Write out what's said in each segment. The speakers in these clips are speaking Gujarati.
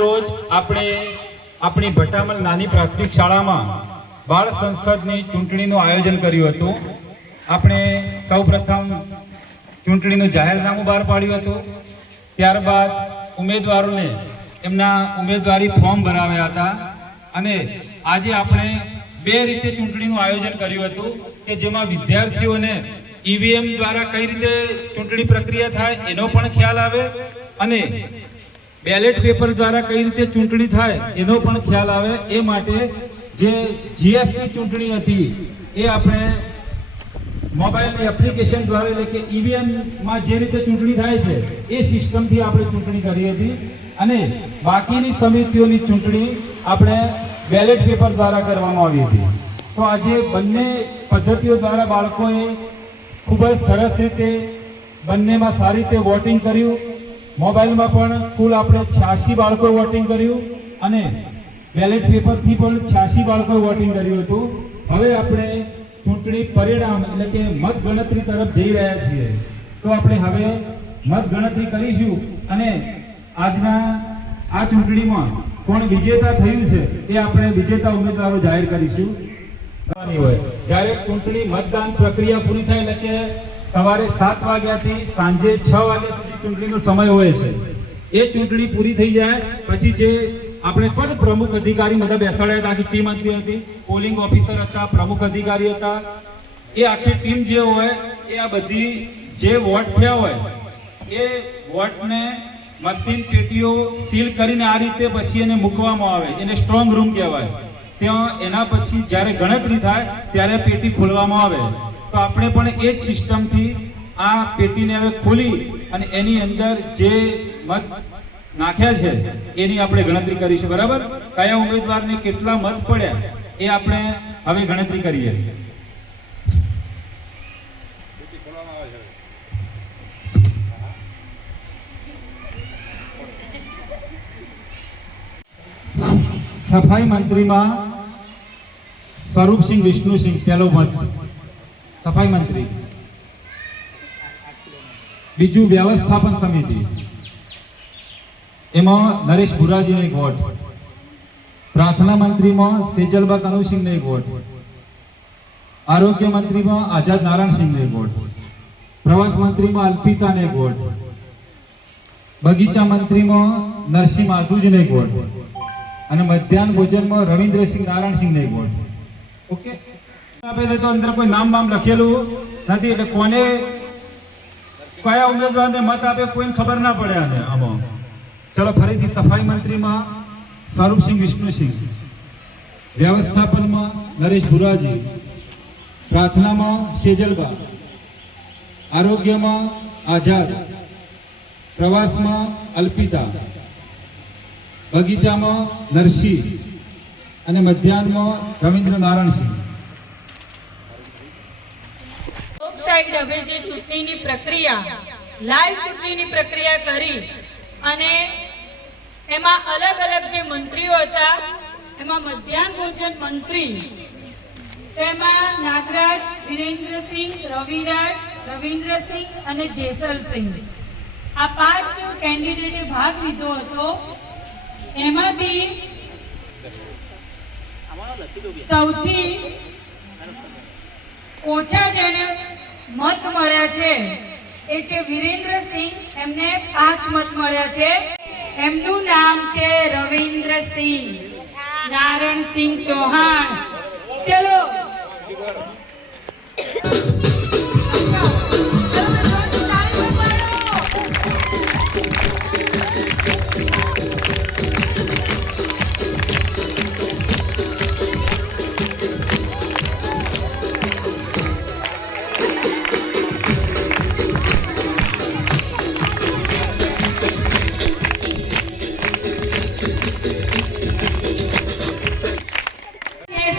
રોજ આપણે આપણી ભટામલ નાની પ્રાથમિક શાળામાં બાળ સંસદની ચૂંટણીનું આયોજન કર્યું હતું. આપણે સૌપ્રથમ ચૂંટણીનું જાહેરનામું બહાર પાડ્યું હતું. ત્યારબાદ ઉમેદવારોને એમના ઉમેદવારી ફોર્મ ભરાવ્યા હતા અને આજે આપણે બે રીતે ચૂંટણીનું આયોજન કર્યું હતું કે જેમાં વિદ્યાર્થીઓને ઈવીએમ દ્વારા કઈ રીતે ચૂંટણી પ્રક્રિયા થાય એનો પણ ખ્યાલ આવે અને બેલેટ પેપર દ્વારા કઈ રીતે ચૂંટણી થાય એનો પણ ખ્યાલ આવે. એ માટે જે જીએસની ચૂંટણી હતી એ આપણે મોબાઈલની એપ્લિકેશન દ્વારા એટલે કે ઈવીએમમાં જે રીતે ચૂંટણી થાય છે એ સિસ્ટમથી આપણે ચૂંટણી કરી હતી અને બાકીની સમિતિઓની ચૂંટણી આપણે બેલેટ પેપર દ્વારા કરવામાં આવી હતી. તો આજે બંને પદ્ધતિઓ દ્વારા બાળકોએ ખૂબ જ સરસ રીતે બંનેમાં સારી રીતે વોટિંગ કર્યું. મોબાઈલમાં પણ કુલ આપણે 86 બાળકોએ વોટિંગ કર્યું અને બેલેટ પેપરથી પણ 86 બાળકોએ વોટિંગ કર્યું હતું. હવે આપણે ચૂંટણી પરિણામ એટલે કે મત ગણતરી તરફ જઈ રહ્યા છીએ. તો આપણે હવે મત ગણતરી કરીશું અને આજના આ ચૂંટણીમાં કોણ વિજેતા થયું છે એ આપણે વિજેતા ઉમેદવારો જાહેર કરીશું. હોય જ્યારે ચૂંટણી મતદાન પ્રક્રિયા પૂરી થાય એટલે કે સવારે 7 વાગ્યાથી સાંજે 6 વાગ્યા સુધી ચૂંટણીનો સમય હોય છે. એ ચૂંટણી પૂરી થઈ જાય પછી જે આપણે પદ પ્રમુખ અધિકારી બધા બેસાડ્યા હતા, આખી ટીમ હતી, પોલિંગ ઓફિસર હતા, પ્રમુખ અધિકારી હતા, એ આખી ટીમ જે હોય એ આ બધી જે વોટ થયા હોય એ વોટને મશીન પેટીઓ સીલ કરીને આ રીતે પછી એને મૂકવામાં આવે, એને સ્ટ્રોંગ રૂમ કહેવાય. ત્યાં એના પછી જ્યારે ગણતરી થાય ત્યારે પેટી ખોલવામાં આવે. તો આપણે પણ એ જ સિસ્ટમથી આ પેટીને હવે ખોલી અને એની અંદર જે મત નાખ્યા છે એની આપણે ગણતરી કરીશું. બરાબર? કયા ઉમેદવારને કેટલા મત પડ્યા એ આપણે હવે ગણતરી કરીએ. સફાઈ મંત્રીમાં સ્વરૂપસિંહ વિષ્ણુસિંહ પહેલો મત સફાઈ મંત્રી. બીજું વ્યવસ્થાપન સમિતિ, એમાં નરેશ ભુરાજીને એક વોટ. પ્રાર્થના મંત્રીમાં સેજલબા કનુસિંહને એક વોટ. આરોગ્ય મંત્રીમાં આઝાદ નારાયણસિંહને એક વોટ. પ્રવાસ મંત્રીમાં અલ્પિતાને એક વોટ. બગીચા મંત્રીમાં નરસિંહ માધુજીને એક વોટ અને મધ્યાહન ભોજનમાં રવિન્દ્રસિંહ નારાયણસિંહને એક વોટ. ઓકે, આપે તો અંદર કોઈ નામ બામ લખેલું નથી એટલે કોને કયા ઉમેદવારને મત આપે કોઈને ખબર ના પડે. આને આમાં ચલો ફરીથી સફાઈ મંત્રીમાં સ્વરૂપસિંહ વિષ્ણુસિંહ, વ્યવસ્થાપનમાં નરેશ ભુરાજી, પ્રાર્થનામાં સેજલબા, આરોગ્યમાં આઝાદ, પ્રવાસમાં અલ્પિતા, બગીચામાં નરસિંહ અને મધ્યાહનમાં રવિન્દ્ર નારાયણસિંહ. લોકસાઈડ હવે જે ચૂંટણીની પ્રક્રિયા લાઈવ ચૂંટણીની પ્રક્રિયા કરી અને એમાં અલગ અલગ જે મંત્રીઓ હતા એમાં મધ્યાહન ભોજન મંત્રી તેમાં નાગરાજ, વિરેન્દ્રસિંહ, રવિરાજ, રવિન્દ્રસિંહ અને જેસલસિંહ આ 5 કેન્ડિડેટે ભાગ લીધો હતો. એમાંથી સૌથી ઓછા જેને મત મળ્યા છે એ છે વિરેન્દ્રસિંહ, એમને 5 મત મળ્યા છે. એમનું નામ છે રવિન્દ્રસિંહ નારાયણસિંહ ચૌહાણ. ચલો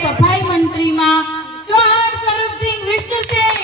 સફાઈ મંત્રીમાં ચૌહાણ સ્વરૂપસિંહ વિષ્ણુસિંહ.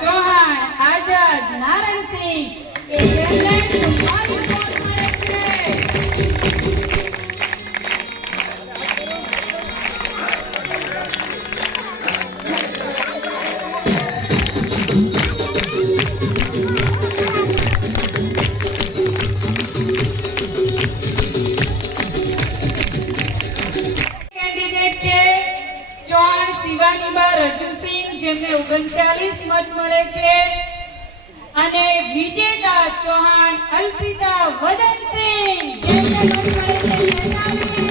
ચૌહાણ, આઝાદ, નારાયણસિંહ કે જેમને 44 વોટ મળે છે. કેન્ડિડેટ છે ચૌહાણ શિવાનીબા રજુસિંહ, જેમને 39 મત મળે છે અને વિજેતા ચૌહાણ અલ્પિતા વદનસિંહ, જેમને મત મળે છે 43.